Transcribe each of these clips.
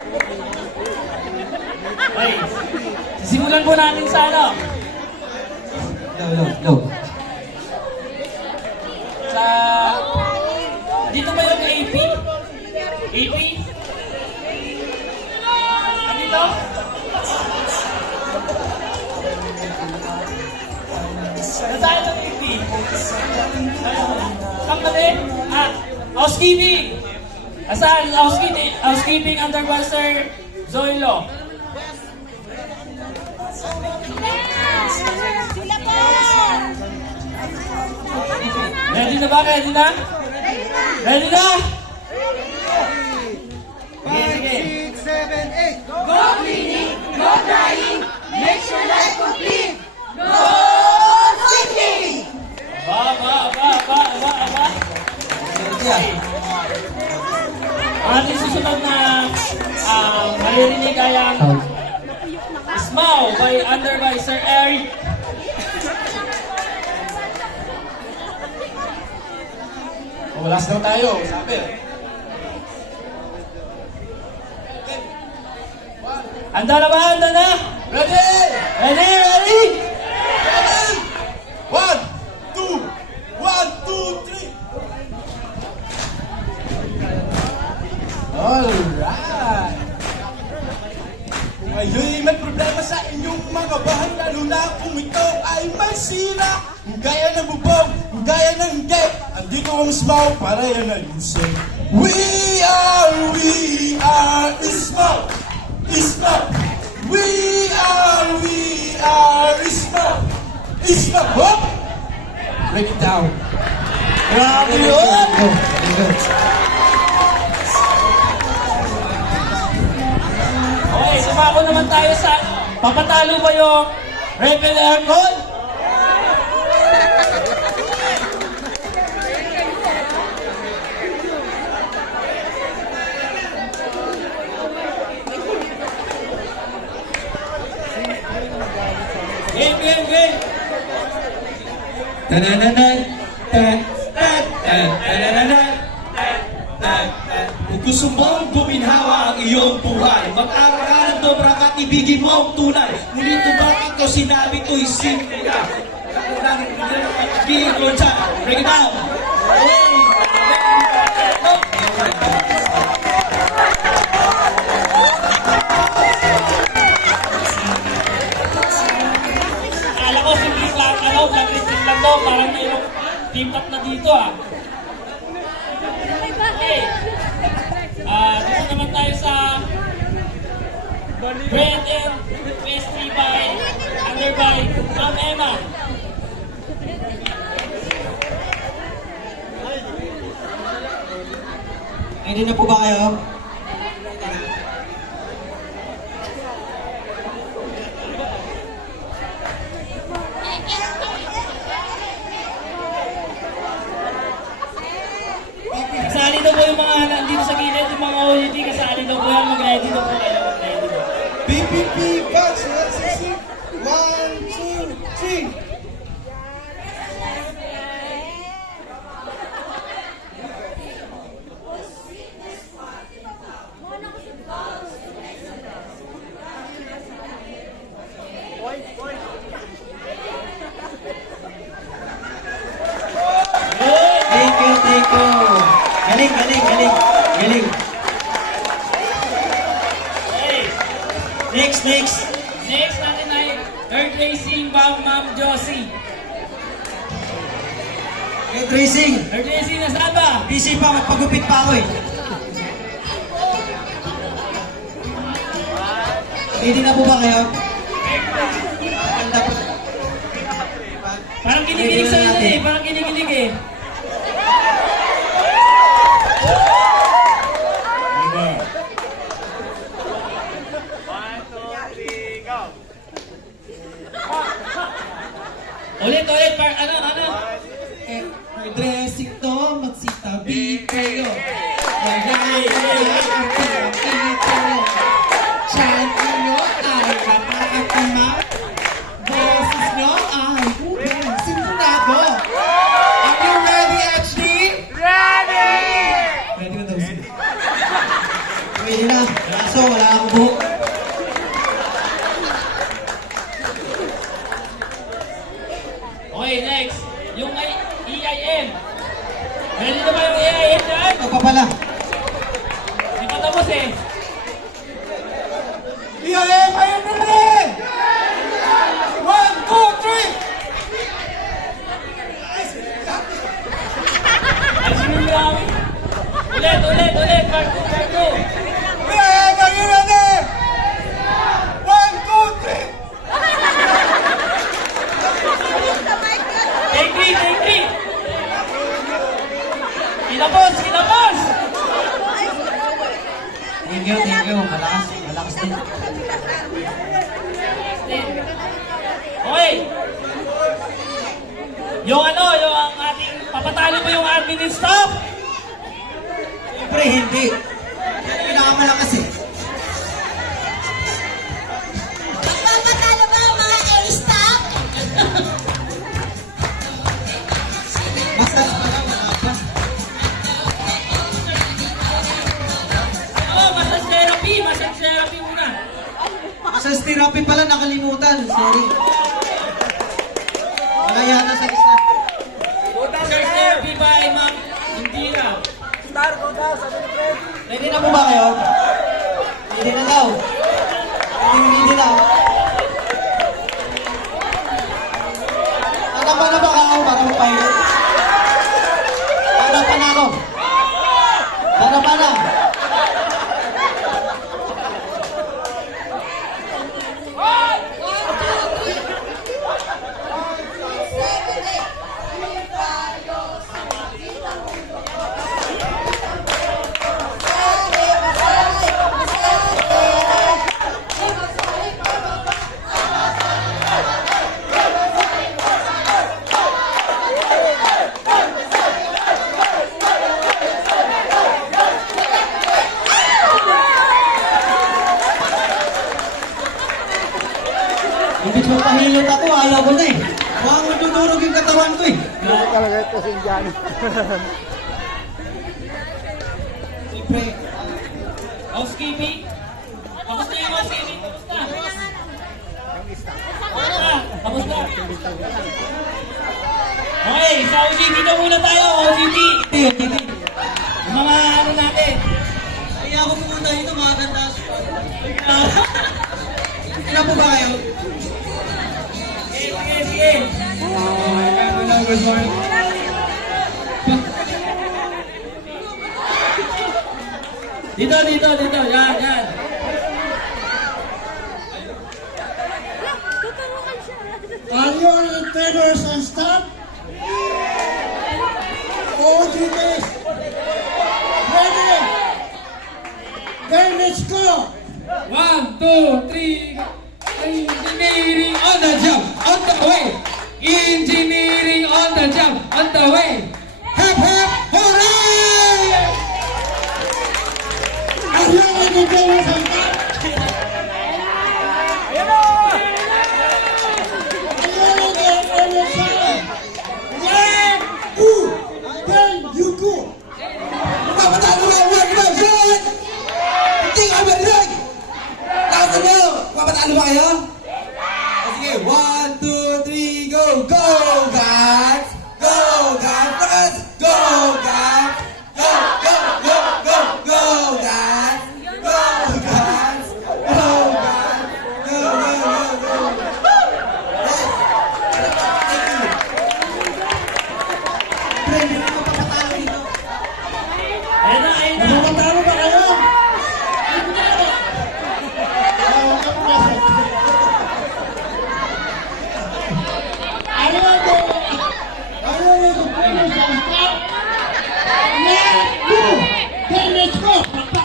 Okay. Simulan po natin sa ano? No. Sa... Dito ba yung AP? AP? Andito? Nasaan ang AP? Pangkali? Housekeeping! Asaan? Housekeeping under Master Zoilo. Ready na ba? Ready na? Ready na? 5, 6, 7, 8. Go cleaning, go drying, make sure life complete. Go singing! Aba. Okay. Ang ating susunod na maririnig ay ang Smile under by Sir Eric. Last daw tayo, sabi. Handa na ba? Handa na? Ready? Ready? Ready? 1, 2, 1, 2, 3. Alright. Kung ngayon may problema sa inyong mga bahay, lalo na kung ito ay may sira, gaya ng bubog, gaya ng gate, andito ang Smile para yan ayusin. We are Smile. Smile. We are Smile. Smile. Hop! Break it down. Grabe yun! Okay, sumako naman tayo sa papatalo ba yung Rebel Aircon? Game! Kung gusto mong guminhawa ang iyong buhay, mag-aral ka ng dobra at ibigin mo ang tunay. Ngunit bakit ko sinabi to'y simple ka? Bigin ko siya. Break it down. Akala ko simple lang, flat lang to, parang mayroong team up na dito Okay. Dito naman tayo sa Bread and Pastry under by Ma'am Emma. Ready na po ba kayo? Kasali daw po yung mga nandito sa gilid, yung mga OUT, kasali daw po yan, mag-ready daw po kayo, mag-ready daw. PPP box, let's see. 1, 2, 3. Thank you. Galing. Okay. Next natin ay third racing Ma'am Josie. Hey, Tracing. Third racing, nasaan ba? Busy pa, magpagupit pa ako eh. Ready na po ba kayo? Parang kinikilig sa'yo na eh, parang kinikilig eh. Ulit, ano? Dressing to, magsitabi kayo. Chant nyo ay mataakima. Boses nyo ay sinunado. Are you wala akong buhok. Okay, next. Yung EIM. Ready na ba yung EIM dyan? Ito pa pala. Di pa tapos eh. EIM, ayun na rin! 1, 2, 3! Ice cream kami. Ulit. Part 2. EIM, ayun na rin! 1, 2, 3! Take three. Kinapos. Thank you. Malakas din. Okay. Yung ang ating, papatalo mo yung admin and staff? Siyempre, hindi. Yan ang pinakamalakas eh. Magpapatalo ba ang mga A-staff? Massage pa lang, wala pa. Massage therapy muna. Massage therapy pala, nakalimutan. Sorry. Wala yata sa isla. Massage therapy by Ma'am Indira. Ready na po ba kayo? Ready na daw. Ready na. Tatapa na ba ako para magpahilot? Tatapa na ako. Tatapa na. Ibig magpahilot ako, ayaw ko na eh. Mukhang madudurog yung katawan ko eh. Siyempre, Housekeeping. Kamusta yung housekeeping? Kamusta? Okay, sa OGT na muna tayo. OGT. Yung mga ano natin. kaya ako pumunta dito, mga ganda. Ilan po ba kayo? Sige. Good morning. Dito. Yan. Are you all in favors and staff? OGTs. Ready? Then let's go. 1, 2, 3. Engineering on the job, on the way. Engineering on the job, on the way. Hep, hep, hooray! Are you all in favors and staff? Papatalo ba kayo? Sige, 1, 2, 3, go! Go, guys! Go, guys! Lakas! Go, guys! Go, guys! Go, guys! Go, guys! Go! Pre, hindi ko papatalo dito. Ayun na. Magpapatalo ba kayo? Let's go! Go.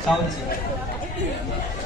Sound check.